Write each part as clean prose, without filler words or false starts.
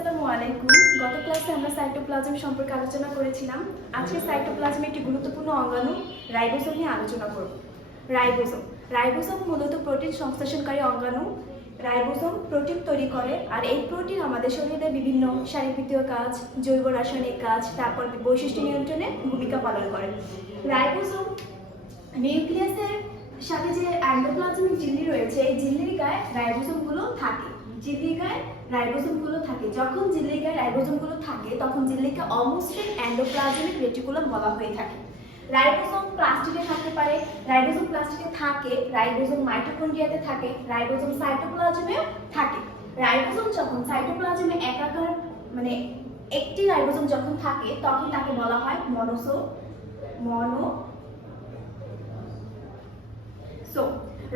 আসসালামু আলাইকুম। গত ক্লাসে আমরা সাইটোপ্লাজম সম্পর্কে আলোচনা করেছিলাম। আজকে সাইটোপ্লাজমের একটি গুরুত্বপূর্ণ অঙ্গাণু রাইবোসোম নিয়ে আলোচনা করব। রাইবোসোম মূলত প্রোটিন সংশ্লেষণকারী অঙ্গাণু। রাইবোসোম প্রোটিন তৈরি করে, আর এই প্রোটিন আমাদের শরীরে বিভিন্ন শারীরবৃত্তীয় কাজ, জৈব রাসায়নিক কাজ, তারপর বৈশিষ্ট্য নিয়ন্ত্রণে ভূমিকা পালন করে। রাইবোসোম নিউক্লিয়াসের সাথে যে এন্ডোপ্লাজমিক ঝিল্লি রয়েছে, এই ঝিল্লির গায়ে রাইবোসোমগুলো থাকে। যখন ঝিল্লির গায়ে রাইবোসোমগুলো থাকে তখন ঝিল্লিকে অমসৃণ এন্ডোপ্লাজমিক রেটিকুলাম বলা হয়ে থাকে। রাইবোসোম প্লাস্টিডে থাকতে পারে, রাইবোসোম প্লাস্টিডে থাকে, রাইবোসোম মাইটোকন্ড্রিয়াতে থাকে, রাইবোসোম সাইটোপ্লাজমেও থাকে। রাইবোসোম যখন সাইটোপ্লাজমে একাকার মানে একটি রাইবোসোম যখন থাকে তখন তাকে বলা হয় মনোসোম।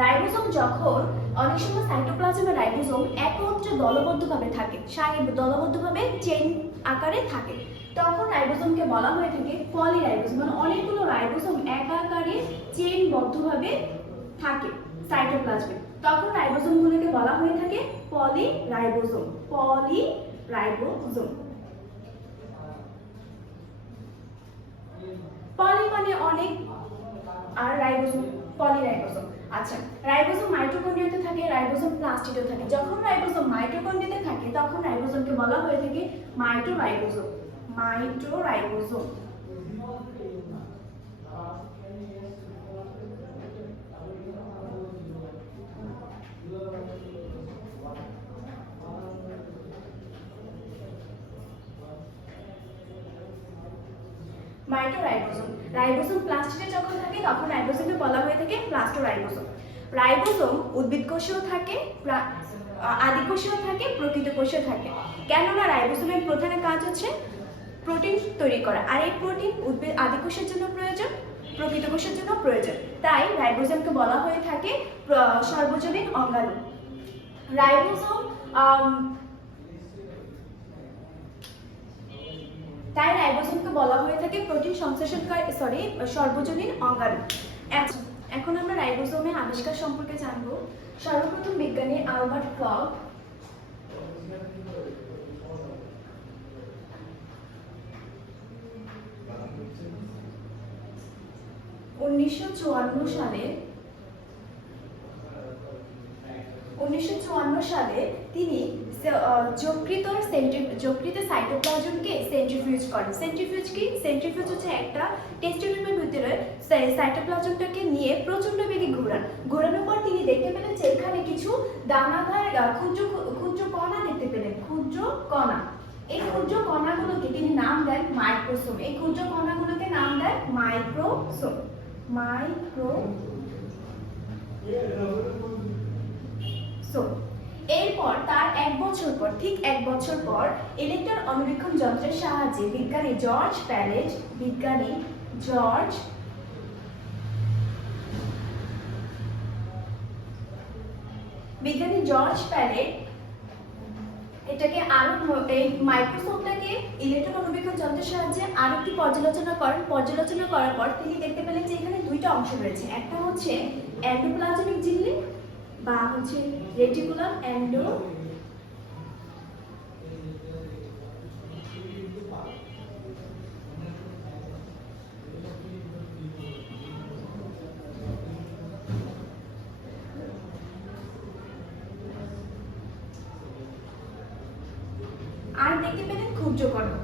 রাইবোসোম যখন অনেক সময় সাইটোপ্লাজমে রাইবোসোম একত্রে দলবদ্ধভাবে থাকে, দলবদ্ধভাবে চেইন আকারে থাকে, তখন রাইবোসোমকে বলা হয়ে থাকে পলিরাইবোসোম। মানে অনেকগুলো রাইবোসোম একাকারে চেইনবদ্ধভাবে থাকে সাইটোপ্লাজমে, তখন রাইবোসোমগুলোকে বলা হয়ে থাকে পলিরাইবোসোম। পলি মানে অনেক, আর রাইবোসোম পলিরাইবোসোম। আচ্ছা, রাইবোসোম মাইটোকন্ড্রিয়াতে থাকে, রাইবোসোম প্লাস্টিডেও থাকে। যখন রাইবোসোম মাইটোকন্ড্রিয়াতে থাকে তখন রাইবোসোমকে বলা হয়ে থাকে মাইটোরাইবোসোম। রাইবোসোম প্লাস্টিডে যখন থাকে তখন রাইবোসোমকে বলা হয়ে থাকে প্লাস্টোরাইবোসোম। রাইবোসোম উদ্ভিদ কোষেও থাকে, আদি কোষেও থাকে, প্রকৃত কোষেও থাকে। কেননা রাইবোসোমের প্রধান কাজ হচ্ছে প্রোটিন তৈরি করা, আর এই প্রোটিন উদ্ভিদ আদি কোষের জন্য প্রয়োজন, প্রকৃত কোষের জন্য প্রয়োজন। তাই রাইবোসোমকে বলা হয়ে থাকে সর্বজনীন অঙ্গাণু। রাইবোসোমকে বলা হয়ে থাকে প্রোটিন সংশ্লেষণকারী সর্বজনীন অঙ্গাণু। এখন আমরা রাইবোসোমের আবিষ্কার সম্পর্কে জানব। সর্বপ্রথম বিজ্ঞানী আলবার্ট ক্লক 1954 সালে তিনি যকৃত সাইটোপ্লাজমকে সেন্ট্রিফিউজ করেন। সেন্ট্রিফিউজ হচ্ছে একটা টেস্ট টিউবের ভিতরে সাইটোপ্লাজমটাকে নিয়ে প্রচন্ড বেগে ঘোরানোর পর তিনি দেখতে পেলেন যে এখানে কিছু দানাদার ক্ষুদ্র কণা দেখতে পেলেন, ক্ষুদ্র কণা। এই ক্ষুদ্র কণাগুলোকে তিনি নাম দেন মাইক্রোসোম। এই ক্ষুদ্র কণাগুলোকে নাম দেন মাইক্রোসোম। এরপর তার ঠিক এক বছর পর ইলেকট্রন অণুবীক্ষণ যন্ত্রের সাহায্যে বিজ্ঞানী জর্জ প্যালেট এটাকে এই মাইক্রোস্কোপটাকে ইলেকট্রন অণুবীক্ষণ যন্ত্রের সাহায্যে আরেকটি পর্যালোচনা করার পর তিনি দেখতে পেলেন যে এখানে দুইটা অংশ রয়েছে। একটা হচ্ছে এন্ডোপ্লাজমিক ঝিল্লি বা হচ্ছে রেটিকুলাম আর দেখতে পেলেন ক্ষুদ্র কণা,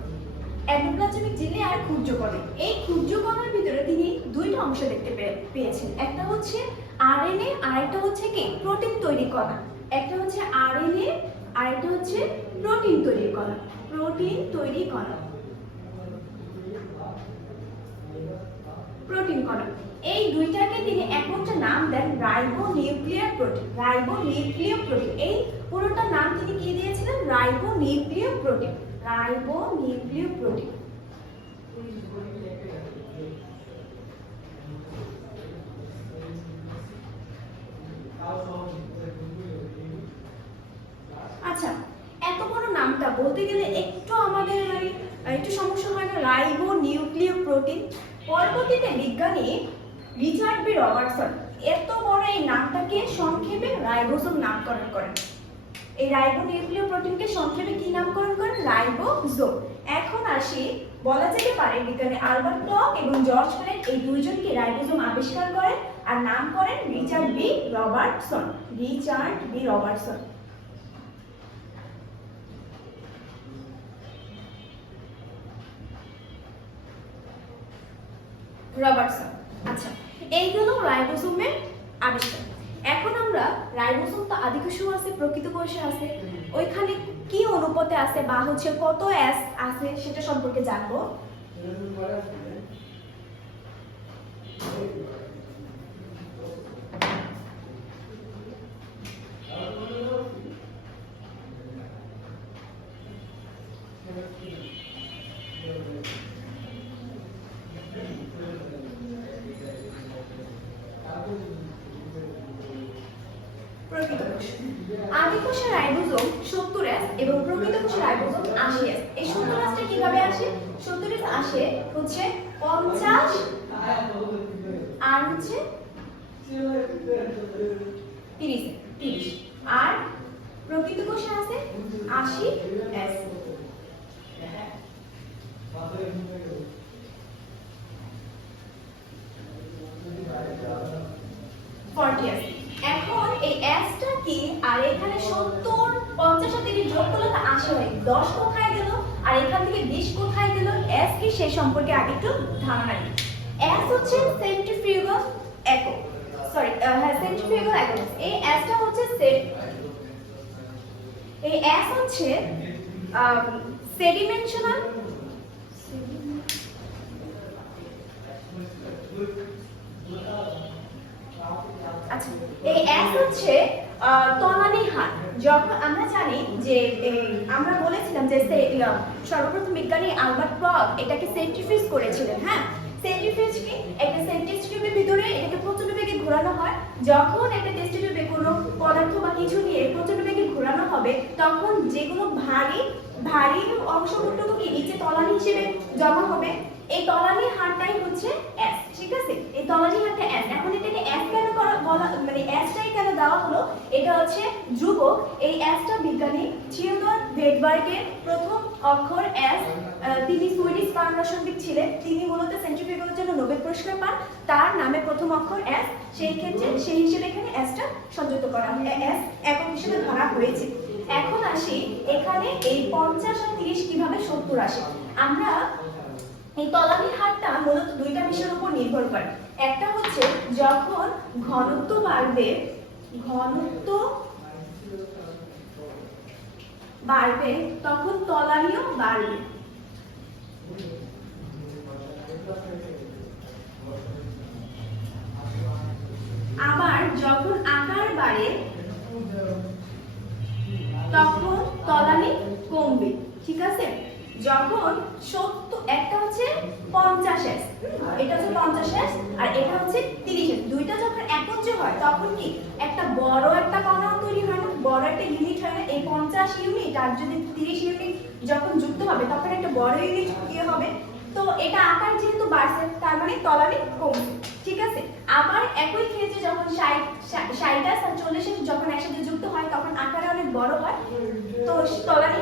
এন্ডোপ্লাজমিক ঝিল্লি আর ক্ষুদ্র কণা। এই ক্ষুদ্র কণার ভিতরে তিনি দুইটা অংশ দেখতে পেয়েছেন। একটা হচ্ছে আরএনএ আর একটা হচ্ছে কি প্রোটিন তৈরি কণা। একটা হচ্ছে আরএনএ আর একটা হচ্ছে প্রোটিন তৈরি কণা। এই দুইটাকে তিনি একত্রে নাম দেন রাইবোনিউক্লিয়ার প্রোটিন। এই পুরোটা নাম তিনি কি দিয়েছিলেন? রাইবোনিউক্লিয়ার প্রোটিন। আচ্ছা, এত বড় নামটা বলতে গেলে একটু আমাদের একটু সমস্যা হয় না? রাইবোনিউক্লিয়ার প্রোটিন। পরবর্তীতে বিজ্ঞানী রিচার্ড বি রবার্টসন এত বড় এই নামটাকে সংক্ষেপে রাইবোসোম নামকরণ করেন। এই রাইবোনিউক্লিয়ার প্রোটিনকে সংক্ষেপে কি নামকরণ করেন? রাইবোজোম। এখন আসি, বলা যেতে পারে বিজ্ঞানী আলবার্ট ক্লক এবং জর্জ হেনেট এই দুইজনকে রাইবোজোম আবিষ্কার করেন আর নাম করেন Richard B Robertson. Richard B Robertson. Robertson. আচ্ছা, এইগুলো রাইবোজোমের আবিষ্কার। এখন আমরা রাইবোজোম তো আদিকোষেও আছে, প্রকৃত কোষে আছে, ওইখানে কি অনুপাতে আছে বা হচ্ছে কত এস আছে সেটা সম্পর্কে জানবো। প্রকৃত কোষ, আদিকোষে রাইবোজোম 70S এবং প্রকৃত কোষে রাইবোজোম 80S। এই 70Sটা কিভাবে আসে? 70S আসে হচ্ছে 50 আর হচ্ছে 30 আর প্রকৃত কোষে আছে 80S। 40S। এখন এই এসটা কি আর এখানে 70 50 আর 30 যোগ করলে তা 80 হয়। 10 কোথায় গেল আর এখান থেকে 20 কোথায় গেল? এস কি সেই সম্পর্কে আগে একটু ধারণা নিই। এস হচ্ছে সেন্ট্রিফিউগাল একক, সরি হ্যাঁ সেন্ট্রিফিউগাল একক। এই এসটা হচ্ছে এই এস হচ্ছে সেডিমেন্টাল আচ্ছা, এই এস হচ্ছে তলানি হার। যখন আমরা জানি যে আমরা বলেছিলাম যে সর্বপ্রথম বিজ্ঞানী আলবার্ট ক্লক এটাকে সেন্ট্রিফিউজ করেছিলেন। হ্যাঁ, সেন্ট্রিফিউজ কি? একটা টেস্ট টিউবের ভিতরে এটাকে প্রচন্ড বেগে ঘোরানো হয়। যখন একটা টেস্ট টিউবে কোনো পদার্থ বা কিছু নিয়ে প্রচন্ড বেগে ঘোরানো হবে তখন যেগুলো ভারী ভারী অংশটুকু কি নিচে তলানি হিসেবে জমা হবে। এই তলানির হারটাই হচ্ছে এস। ঠিক আছে, এই তলানির হারটা এস। এখন এটাকে এস কেন বলা, মানে এসটাই কেন দেওয়া হলো? এটা হচ্ছে ধ্রুবক। এই এসটা বিজ্ঞানী থিওডর ভেটবার্গের প্রথম অক্ষর এস। তিনি সুইডিশ প্রাণ রসায়নবিদ ছিলেন। তিনি মূলত সেন্ট্রিফিউগালের জন্য নোবেল পুরস্কার পান। তার নামে প্রথম অক্ষর এস, সেই ক্ষেত্রে সেই হিসেবে এখানে এসটা সংযুক্ত করা এস একক হিসেবে ধরা হয়েছে। এখন আসি এখানে এই 50 আর 30 কিভাবে 70 আসে। আমরা এই তলানির হারটা মূলত দুইটা বিষয়ের উপর নির্ভর করে। একটা হচ্ছে যখন ঘনত্ব বাড়বে তখন তলানিও বাড়বে। আবার যখন আকার বাড়ে তখন তলানি কমবে। ঠিক আছে, যখন 70 একটা হচ্ছে 50S, এটা হচ্ছে 50S আর এটা হচ্ছে 30S, দুইটা যখন একত্র হয় তখন কি একটা বড় একটা কণা তৈরি হয় না, বড় একটা ইউনিট হয় না। এই 50 ইউনিট আর যদি 30 ইউনিট যখন যুক্ত হবে তখন একটা বড় ইউনিট কি হবে। তো এটা আকার যেহেতু বাড়ছে তার মানে তলানি কমবে। ঠিক আছে, আবার একই ক্ষেত্রে যখন 60 আর 40 যখন একসাথে যুক্ত হয় তখন আকারে অনেক বড় হয়। তো তলানি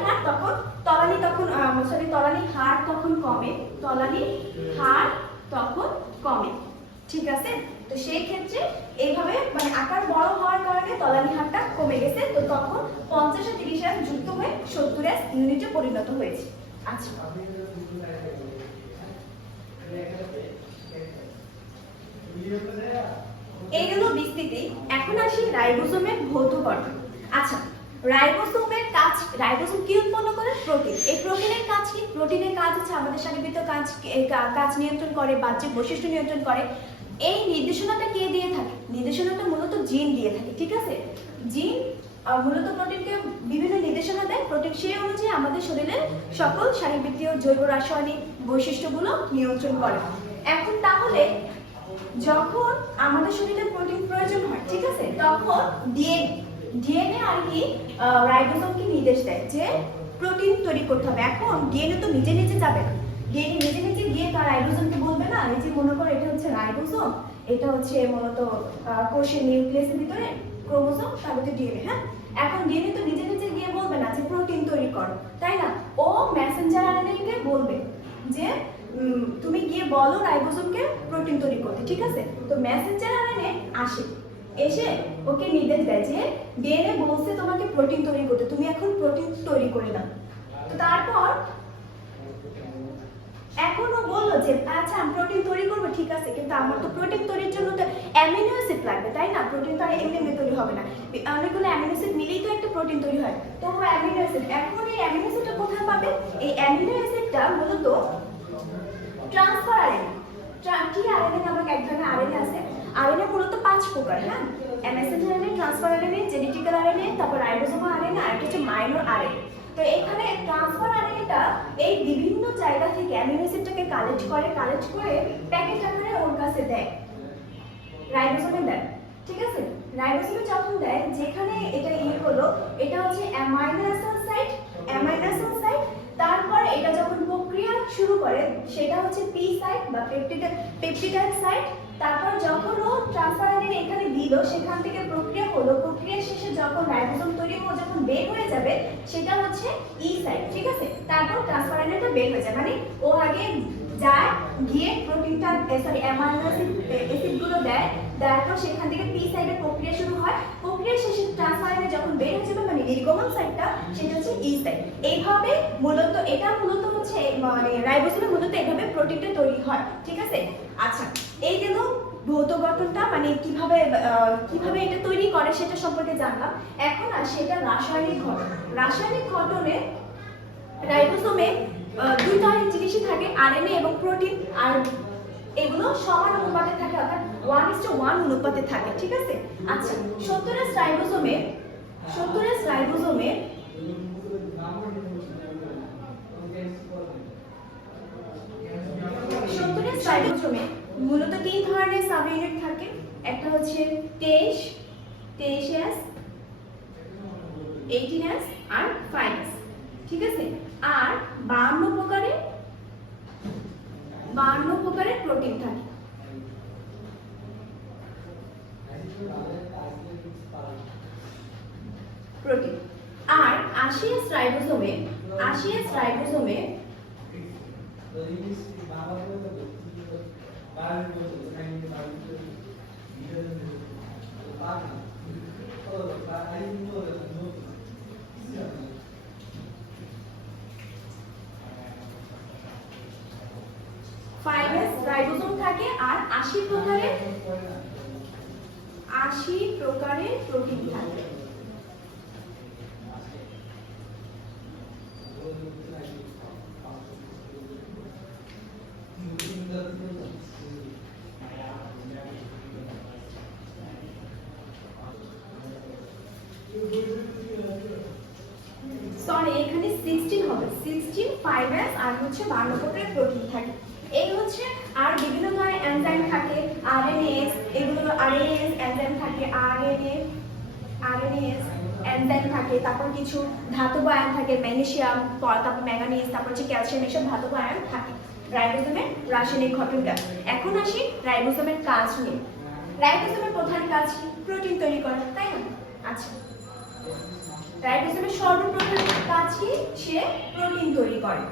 হার তখন কমে, তলানি হার তখন কমে। ঠিক আছে, তো সেই ক্ষেত্রে এইভাবে মানে আকার বড় হওয়ার কারণে তলানি হারটা কমে গেছে। তো তখন 50 আর 30 যুক্ত হয়ে 70S ইউনিটে পরিণত হয়েছে। আচ্ছা, এই হলো বিস্তৃতি। এখন আসি রাইবোজোমের ভৌত গঠন। আচ্ছা, রাইবোজোমের কাজ, রাইবোজোম কি উৎপন্ন করে? প্রোটিন। এই প্রোটিনের কাজ কি? প্রোটিনের কাজ হচ্ছে আমাদের শারীরবৃত্তীয় কাজ নিয়ন্ত্রণ করে, বাহ্যিক বৈশিষ্ট্য নিয়ন্ত্রণ করে। এই নির্দেশনাটা কে দিয়ে থাকে? নির্দেশনাটা মূলত জিন দিয়ে থাকে। ঠিক আছে, জিন মূলত প্রোটিনকে বিভিন্ন নির্দেশনা দেয়। প্রোটিন সেই অনুযায়ী আমাদের শরীরের সকল শারীরবৃত্তীয় জৈব রাসায়নিক বৈশিষ্ট্যগুলো নিয়ন্ত্রণ করে। এখন তাহলে যখন আমাদের শরীরে প্রোটিন প্রয়োজন হয়, ঠিক আছে, তখন ডিএনএ আর কি রাইবোজোমকে নির্দেশ দেয় যে প্রোটিন তৈরি করতে হবে। এখন ডিএনএ তো নিজে নিজে যাবে না, ডিএনএ নিজে নিজে গিয়ে তার রাইবোজোমকে বলবে না এই যে মনে করো এটা হচ্ছে রাইবোজোম, এটা হচ্ছে মূলত কোষের নিউক্লিয়াসের ভিতরে ক্রোমোজোম, তারপরে ডিএনএ। হ্যাঁ, এখন ডিএনএ তো নিজে নিজে গিয়ে বলবে না যে প্রোটিন তৈরি করো, তাই না? ও তুমি গিয়ে বলো রাইবোজোমকে প্রোটিন তৈরি করতে, ঠিক আছে? তো মেসেঞ্জার আরএনএ আসে, এসে ওকে নির্দেশ দেয় যে ডিএনএ বলছে তোমাকে প্রোটিন তৈরি করতে, তুমি এখন প্রোটিন তৈরি করে দাও। তো তারপর এখনো বললো যে আচ্ছা আমি প্রোটিন তৈরি করবো, ঠিক আছে, কিন্তু আমার তো প্রোটিন তৈরির জন্য তো অ্যামিনো অ্যাসিড লাগবে, তাই না? প্রোটিন তো আর এমনি এমনি তৈরি হবে না, অনেকগুলো অ্যামিনো অ্যাসিড মিলেই তো একটা প্রোটিন তৈরি হয়। তো অ্যামিনো অ্যাসিড, এখন এই অ্যামিনো অ্যাসিডটা কোথায় পাবে? এই অ্যামিনো অ্যাসিডটা মূলত ট্রান্সফার আরএনএ। কি আরএনএ নামক এক ধরনের আরএনএ আছে। আরএনএ মূলত 5 প্রকার, হ্যাঁ? Messenger RNA, transfer RNA, genetical RNA, তারপর রাইবোজোমাল আরএনএ, আর একটা হচ্ছে মাইনর আরএনএ। তো এখানে ট্রান্সফার আরএনএটা এই বিভিন্ন জায়গা থেকে অ্যামিনো অ্যাসিডটাকে কালেক্ট করে প্যাকেট আকারে ওর কাছে দেয়, রাইবোজোমে দেয়, ঠিক আছে? রাইবোজোমে যখন দেয়, যেখানে এটা হলো, এটা হচ্ছে অ্যামাইনো অ্যাসিড সাইট। তারপরে এটা যখন প্রক্রিয়া শুরু করে সেটা হচ্ছে পি সাইট বা পেপটিডাইড সাইট। তারপর যখন ও ট্রান্সফার আরএনএ এখানে দিল, সেখান থেকে প্রক্রিয়া হলো, প্রক্রিয়া শেষে যখন রাইবোজোম তৈরি হয়ে যখন বের হয়ে যাবে সেটা হচ্ছে ই সাইট, ঠিক আছে? তারপর ট্রান্সফার আরএনএটা বের হয়ে যায়, মানে ও আগে যায়, গিয়ে প্রোটিনটা অ্যামাইনো অ্যাসিডগুলো দেয়, তারপর সেখান থেকে পি সাইডে প্রক্রিয়া শুরু হয়, প্রক্রিয়া শেষে ট্রান্সফার আরএনএ যখন বের হয়ে যাবে মানে নির্গমন সাইটটা, সেটা হচ্ছে ই সাইট। এইভাবে মূলত হচ্ছে মানে রাইবোজোমে মূলত এইভাবে প্রোটিনটা তৈরি হয়, ঠিক আছে? আচ্ছা, এই গেল ভৌত গঠনটা, মানে কিভাবে এটা তৈরি করে সেটা সম্পর্কে জানলাম। এখন আর সেটা রাসায়নিক ঘটনে রাইবোজোমে দুই ধরনের জিনিসই থাকে, আরএনএ এবং প্রোটিন, আর এগুলো সমান অনুপাতে থাকে, অর্থাৎ 1:1 অনুপাতে থাকে, ঠিক আছে? আচ্ছা, 70S রাইবোজোমে মূলত 3 ধরনের সাব ইউনিট থাকে, একটা হচ্ছে 23S, 18S আর 5S, ঠিক আছে? আর 52 প্রকারের প্রোটিন থাকে। প্রোটিন আর 80S রাইবোজোমে রাইবোজোম থাকে, আর 80 প্রকারের প্রোটিন থাকে। সরি, এখানে 16 হবে, 16 5S আর হচ্ছে 52 প্রকারের প্রোটিন থাকে। এই হচ্ছে, আর বিভিন্ন ধরনের এনজাইম থাকে, আরএনএস, এগুলো আরএনএস এনজাইম থাকে, আরএনএস এনজাইম থাকে, তারপর কিছু ধাতব আয়ন থাকে, ম্যাগনেসিয়াম, তারপর ম্যাঙ্গানিজ, তারপর হচ্ছে ক্যালসিয়াম, এসব ধাতব আয়ন থাকে রাইবোজোমের রাসায়নিক ঘটনটা। এখন আসি রাইবোজোমের কাজ নিয়ে। রাইবোজোমের প্রধান কাজ কি? প্রোটিন তৈরি করা, তাই না? আচ্ছা, রাইবোজোমের সর্বপ্রধান কাজ কি? সে প্রোটিন তৈরি করে।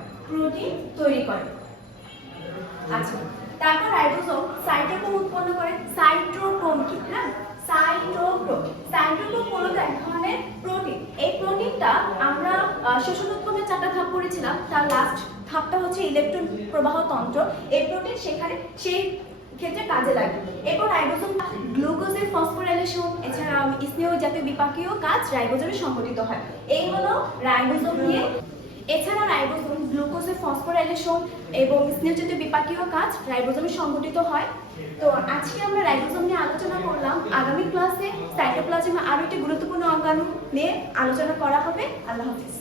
আচ্ছা, তারপর রাইবোজোম সাইটোক্রোম উৎপন্ন করে। সাইটোক্রোম কি? হ্যাঁ, সাইটোক্রোম মূলত এক ধরনের প্রোটিন। এই প্রোটিনটা আমরা শোষণ উৎপন্নের 4টা ধাপ পড়েছিলাম, তার লাস্ট ধাপটা হচ্ছে ইলেকট্রন প্রবাহ তন্ত্র। এই প্রোটিন সেই ক্ষেত্রে কাজে লাগে। এরপর রাইবোজোম গ্লুকোজের ফসফোরাইলেশন, এছাড়া স্নেহ জাতীয় বিপাকীয় কাজ রাইবোজোমে সংঘটিত হয়। এই হলো রাইবোজোম নিয়ে। এছাড়া রাইবোজোম গ্লুকোজের ফসফোরাইলেশন এবং স্নেহ জাতীয় বিপাকীয় কাজ রাইবোজোমে সংঘটিত হয়। তো আজকে আমরা রাইবোজোম নিয়ে আলোচনা করলাম। আগামী ক্লাসে সাইটোপ্লাজমে আরো একটি গুরুত্বপূর্ণ অঙ্গাণু নিয়ে আলোচনা করা হবে। আল্লাহ হাফেজ।